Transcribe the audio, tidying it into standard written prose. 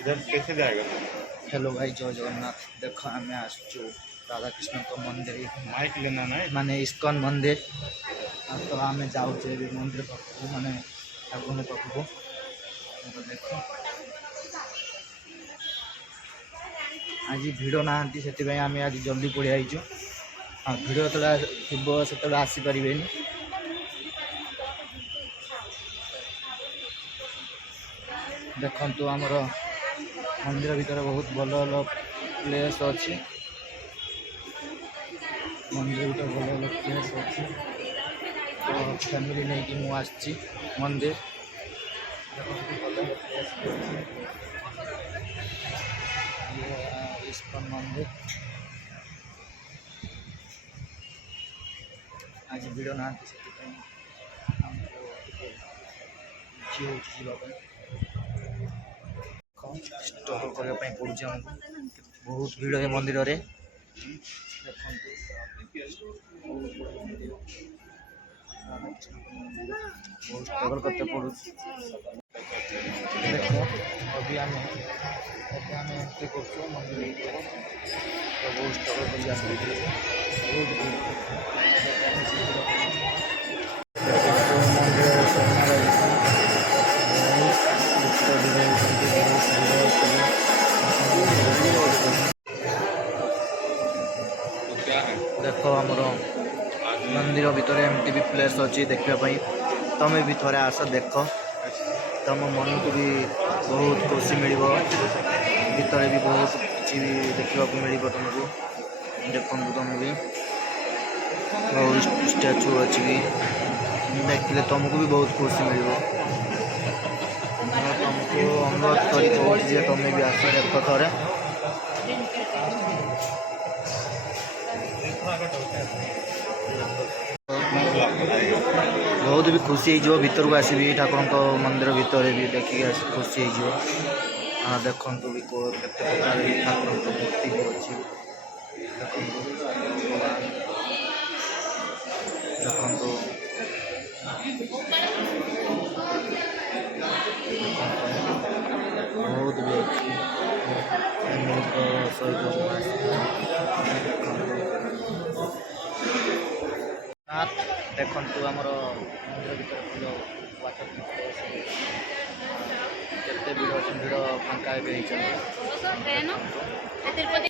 इधर कैसे जाएगा? हेलो भाई, जय जगन्नाथ। देख आम आसचु राधा कृष्ण मंदिर माइक लेना ना माने इस्कन मंदिर। तो आम जाऊे मंदिर पाखक माने ठाकुर पाखक। देख आज भिड़ ना से आम आज जल्दी पड़े आईचु। हाँ, भिड़ जो थी से आसीपारे। देखु आमर मंदिर भीतर बहुत भल भल प्लेस अच्छी। मंदिर भीतर भल भल प्लेस अच्छी। तो फैमिली नहीं कि मु आसी मंदिर इस्कन मंदिर। आज भिड़ ना स्ट्रगल करने पड़ुଛି आमको। बहुत भिड़ है मंदिर रे। बहुत स्ट्रगल करते पड़ू। देख अभी आम एंट्री कर मंदिर तो बहुत स्ट्रगल देख आमर मंदिर भितर एमती भी प्लेस अच्छी देखापी। तुम्हें भी थोड़े आस देख, तुम मन को भी बहुत खुशी मिल भितर भी बहुत किसी भी देखा मिल तुमको। देखु तुम भी बहुत स्टैचू अच्छी भी देखिले तुमको भी बहुत खुशी मिल। तुमको अनुरोध कर तुम्हें भी आस देख थे। बहुत भी खुशी हो भीतर को आसबि ठाकुर मंदिर भितर भी देखिए खुशी हो। हाँ देखु भी केते प्रकार ठाकुर मूर्ति भी अच्छी। देखु बहुत भी अच्छी देखु आमर मंदिर भीतर भल वाटर केते भिड़ भिड़ फांका।